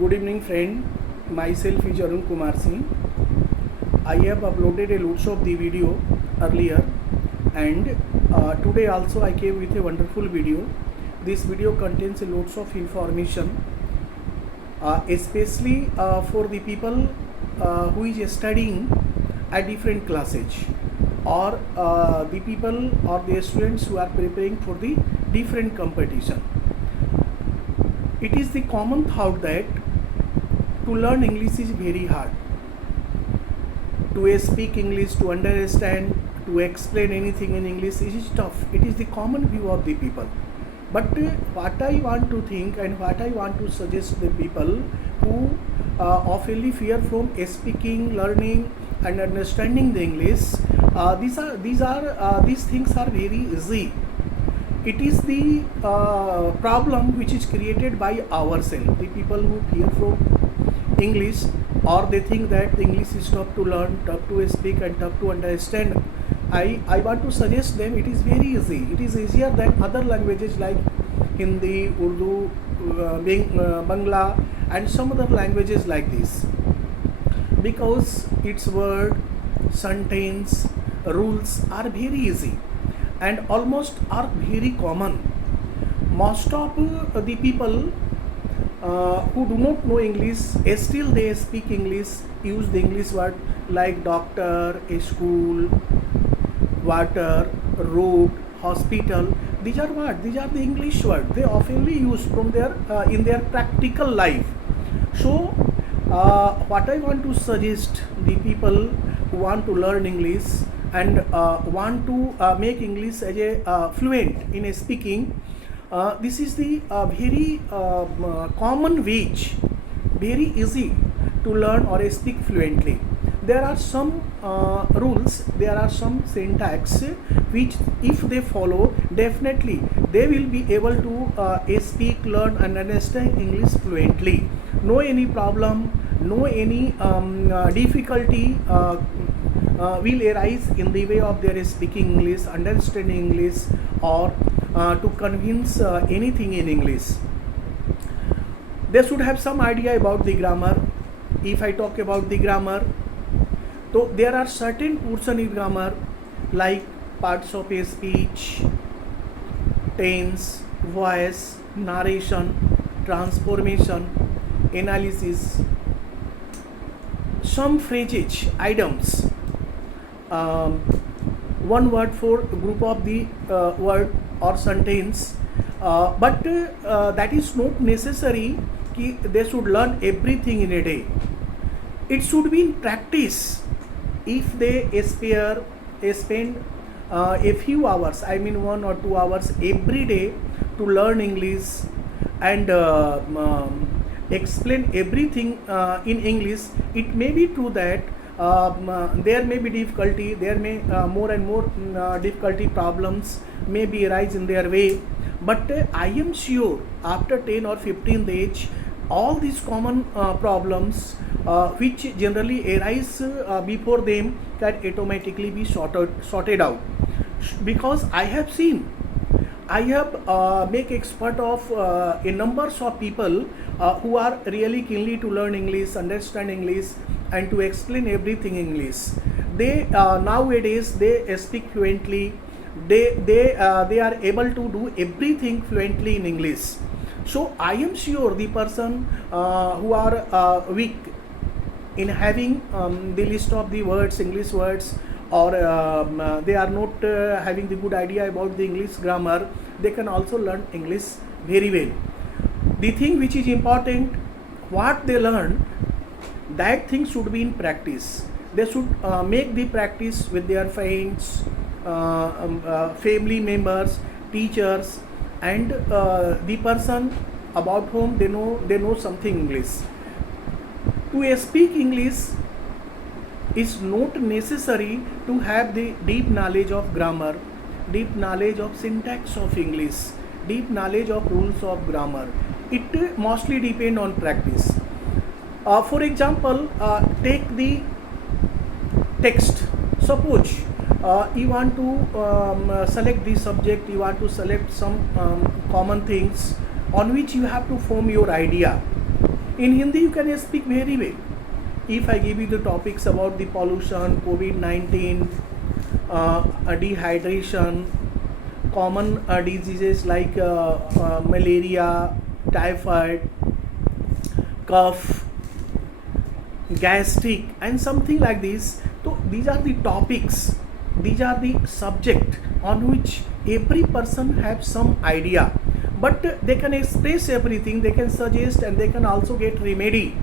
Good evening, friend. Myself is Arun Kumar Singh. I have uploaded a loads of the video earlier, and today also I came with a wonderful video. This video contains a loads of information, especially for the people who is studying at different classes, or the people or the students who are preparing for the different competition. It is the common thought that to learn English is very hard. To speak English, to understand, to explain anything in English is tough. It is the common view of the people. But what I want to think and what I want to suggest the people who oftenly fear from speaking, learning, and understanding the English, these things are very easy. It is the problem which is created by ourselves, the people who fear from English, or they think that English is tough to learn, tough to speak, and tough to understand. I want to suggest them it is very easy. It is easier than other languages like Hindi, Urdu, Bangla, and some other languages like this, because its word, sentence, rules are very easy and almost are very common. Most of the people who do not know English, still they speak English, use the English word like doctor, school, water, road, hospital. These are what? These are the English words. They oftenly use from their in their practical life. So, what I want to suggest the people who want to learn English and want to make English as a fluent in a speaking. This is the very common way, very easy to learn or speak fluently. There are some rules, there are some syntax which if they follow, definitely they will be able to speak, learn and understand English fluently. No any problem, no any difficulty will arise in the way of their speaking English, understanding English, or to convince anything in English. They should have some idea about the grammar. If I talk about the grammar, so there are certain portion in grammar like parts of a speech, tense, voice, narration, transformation, analysis, some phrases, items, one word for group of the word or sentence, but that is not necessary कि they should learn everything in a day. It should be in practice. If they spend a few hours, I mean 1 or 2 hours every day to learn English and explain everything in English, it may be true that there may be difficulty, there may more and more difficulty, problems may be arise in their way, but I am sure after 10 or 15 days all these common problems which generally arise before them can automatically be sorted out. Because I have seen, I have make expert of a numbers of people who are really keenly to learn English, understand English, and to explain everything in English. They nowadays they speak fluently. They are able to do everything fluently in English. So I am sure the person who are weak in having the list of the words, English words, or they are not having the good idea about the English grammar, they can also learn English very well. The thing which is important, what they learn, that thing should be in practice. They should make the practice with their friends, family members, teachers, and the person about whom they know something English. To speak English is not necessary to have the deep knowledge of grammar, deep knowledge of syntax of English, deep knowledge of rules of grammar. It mostly depend on practice. For example, take the text. Suppose you want to select the subject, you want to select some common things on which you have to form your idea. In Hindi you can speak very well. If I give you the topics about the pollution, COVID-19, dehydration, common diseases like malaria, typhoid, cough, gastric, and something like this. So these are the topics, these are the subject on which every person have some idea, but they can express everything, they can suggest, and they can also get remedy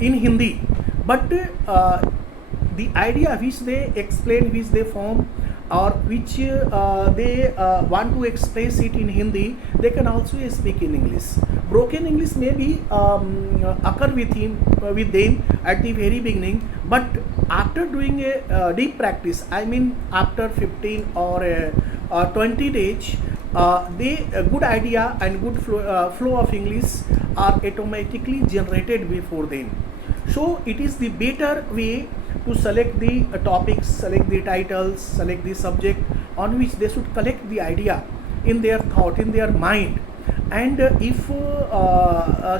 in Hindi. But the idea which they explain, which they form, or which they want to express it in Hindi, they can also speak in English. Broken English may be occur with them at the very beginning, but after doing a deep practice, I mean after 15 or 20 days, they a good idea and good flow of English are automatically generated before them. So it is the better way to select the topics, select the titles, select the subject on which they should collect the idea in their thought, in their mind. And if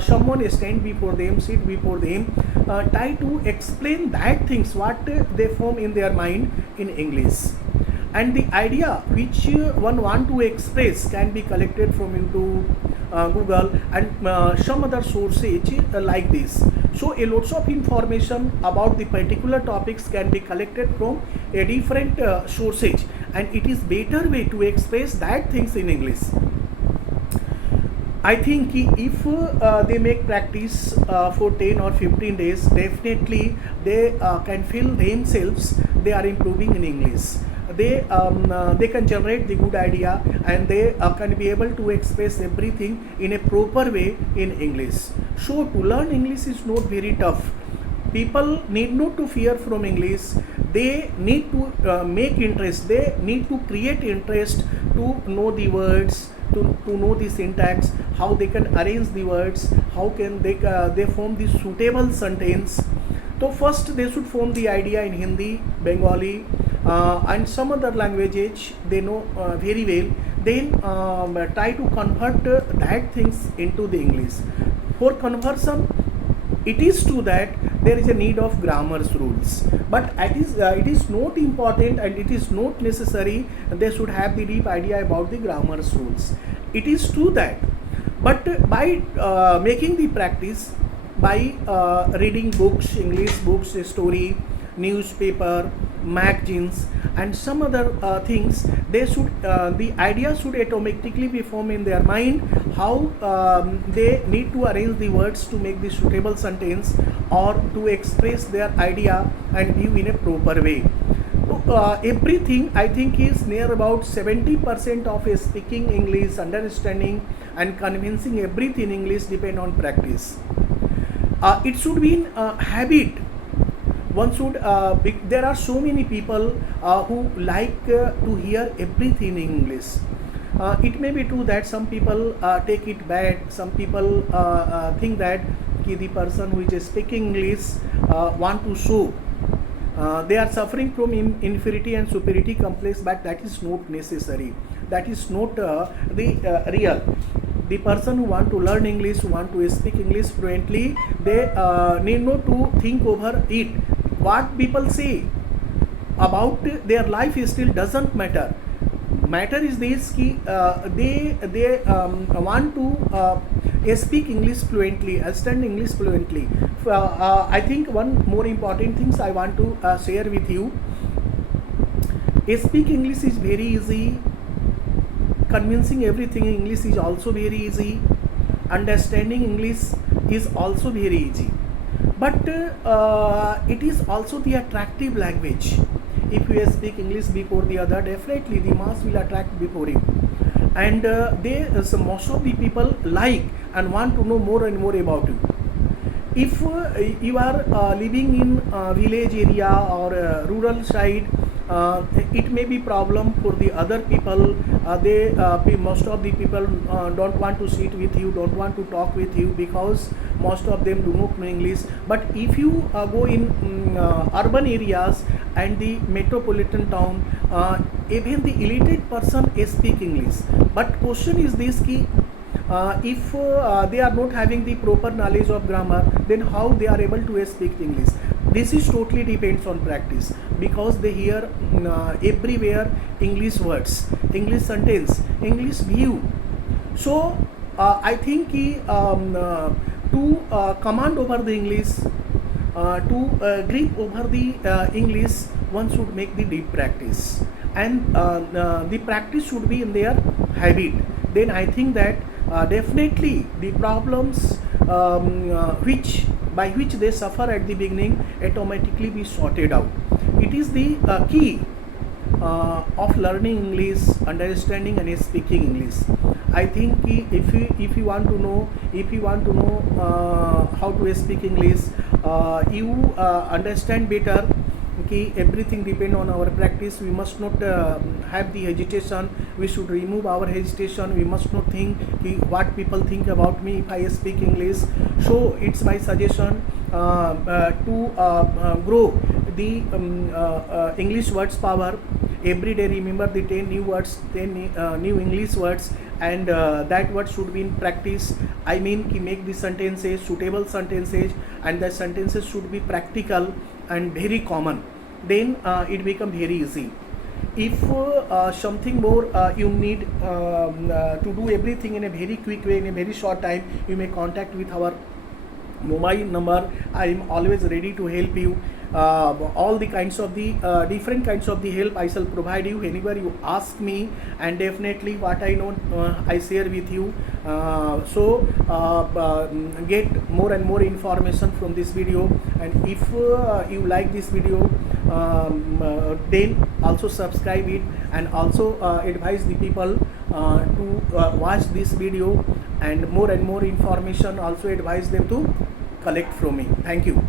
someone stand before them, sit before them, try to explain that things what they form in their mind in English. And the idea which one want to express can be collected from YouTube, Google, and some other sources like this. So a lots of information about the particular topics can be collected from a different sources, and it is better way to express that things in English. I think if they make practice for 10 or 15 days, definitely they can feel themselves they are improving in English. They can generate the good idea, and they can be able to express everything in a proper way in English. So to learn English is not very tough. People need not to fear from English. They need to make interest. They need to create interest to know the words, to know the syntax, how they can arrange the words, how can they form the suitable sentence. So first they should form the idea in Hindi, Bengali, and some other languages they know very well. Then try to convert that things into the English. For conversion, it is true that there is a need of grammar's rules, but it is not important, and it is not necessary they should have the deep idea about the grammar's rules. It is true that, but by making the practice, by reading books, English books, story, newspaper, magazines, and some other things, they should the idea should automatically be formed in their mind how they need to arrange the words to make the suitable sentence or to express their idea and view in a proper way. So, everything I think is near about 70% of a speaking English, understanding and convincing everything in English depend on practice. It should be in habit. One should there are so many people who like to hear everything in English. It may be true that some people take it bad, some people think that the person who is speaking English want to show they are suffering from inferiority and superiority complex, but that is not necessary, that is not the real. The person who want to learn English, who want to speak English fluently, they need not to think over it. What people say about their life still doesn't matter. Matter is this ki they want to speak English fluently, understand English fluently. I think one more important things I want to share with you. Speak English is very easy. Convincing everything in English is also very easy. Understanding English is also very easy. But it is also the attractive language. If you speak English before the other, definitely the mass will attract before you. And most of the people like and want to know more and more about you. If you are living in village area or rural side, it may be problem for the other people. Most of the people don't want to sit with you, don't want to talk with you, because most of them do not know English. But if you go in urban areas and the metropolitan town, even the illiterate person speak English. But question is this ki If they are not having the proper knowledge of grammar, then how they are able to speak English? This is totally depends on practice, because they hear everywhere English words, English sentence, English view. So I think to command over the English, to grip over the English, one should make the deep practice, and the practice should be in their habit. Then I think that definitely the problems which by which they suffer at the beginning automatically be sorted out. It is the key of learning English, understanding and speaking English. I think if you want to know how to speak English, you understand better. Okay, everything depend on our practice. We must not have the hesitation. We should remove our hesitation. We must not think what people think about me if I speak English. So it's my suggestion to grow the English words power. Every day remember the 10 new words, 10 new English words, and that word should be in practice. I mean, make the sentences suitable sentences, and the sentences should be practical and very common. Then it become very easy. If something more you need to do everything in a very quick way, in a very short time, you may contact with our mobile number. I am always ready to help you. All the kinds of the different kinds of the help I shall provide you whenever you ask me, and definitely what I know I share with you. So get more and more information from this video, and if you like this video, then also subscribe it, and also advise the people to watch this video, and more information also advise them to collect from me. Thank you.